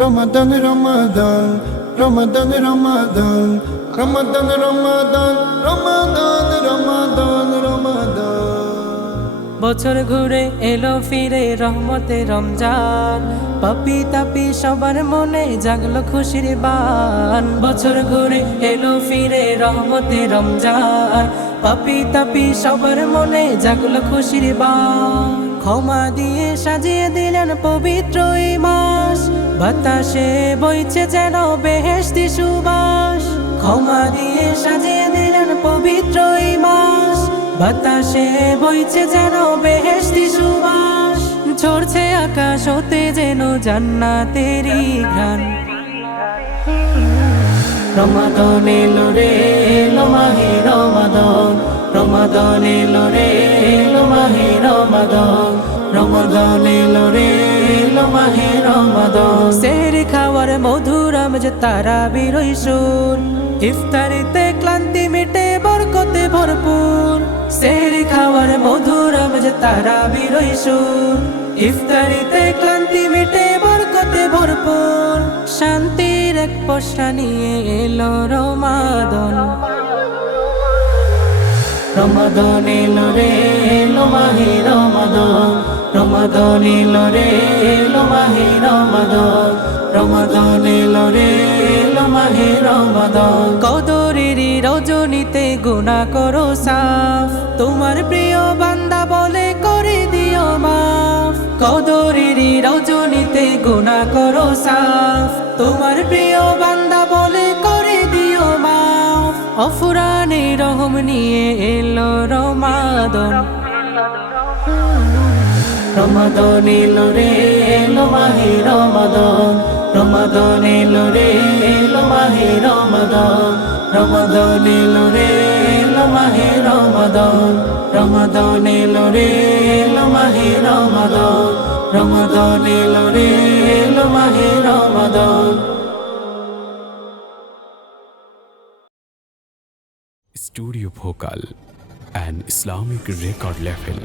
রমাদান রমাদান রমাদান রমাদান রমাদান রমাদান রমাদান রমাদান রমাদান। বছর ঘুরে এলো ফিরে রহমতে রমজান, পাপি তাপি সবার মনে জাগলো খুশির বান। বছর ঘুরে এলো ফিরে রহমতে রমজান, পাপি তাপি সবার মনে জাগলো খুশির বান। ক্ষমা দিয়ে সাজিয়ে দিলেন পবিত্র এই মাস, বাতাসে বইছে যেন বেহেশতি সুবাস। ক্ষমা দিয়ে সাজিয়ে দিলেন পবিত্র এই মাস, বাতাসে বইছে যেন বেহেশতি সুবাস। ঝরছে আকাশ হতে যেন জান্নাতেরই ঘ্রাণ। রমাদান এলো রে এলো মাহে রমাদান, রমাদান এলো রে এলো মাহে রমাদান, রমাদান এলো রে এলো মাহে রমাদান। সেহরি খাওয়ার মধুর আমেজ তারাবির সুর, ইফতারিতে ক্লান্তি মিটে বরকতে ভরপুর। সেহরি খাওয়ার মধুর আমেজ তারাবির সুর, ইফতারিতে ক্লান্তি মিটে বরকতে ভরপুর। শান্তির এক পশরা নিয়ে এলো রমাদান। রমাদান এলো রে এলো মাহে রমাদান, রমাদান এলো রে এলো মাহে রমাদান, রমাদান এলো রে এলো মাহে রমাদান। কদরের রজনীতে গুনাহ করো সাফ, তোমার প্রিয় বান্দা বলে করে দিও মাফ। কদরের রজনীতে গুনাহ করো সাফ, তোমার প্রিয় বান্দা বলে করে দিও মাফ। অফুরানে রহম নিয়ে এলো রমাদান। রমাদান এলো রে এলো মাহে রমাদান, রমাদান এলো রে এলো মাহে রমাদান, রমাদান এলো রে এলো মাহে রমাদান, রমাদান এলো রে এলো মাহে রমাদান, রমাদান এলো রে এলো মাহে রমাদান। Studio Bhokal, an Islamic record label.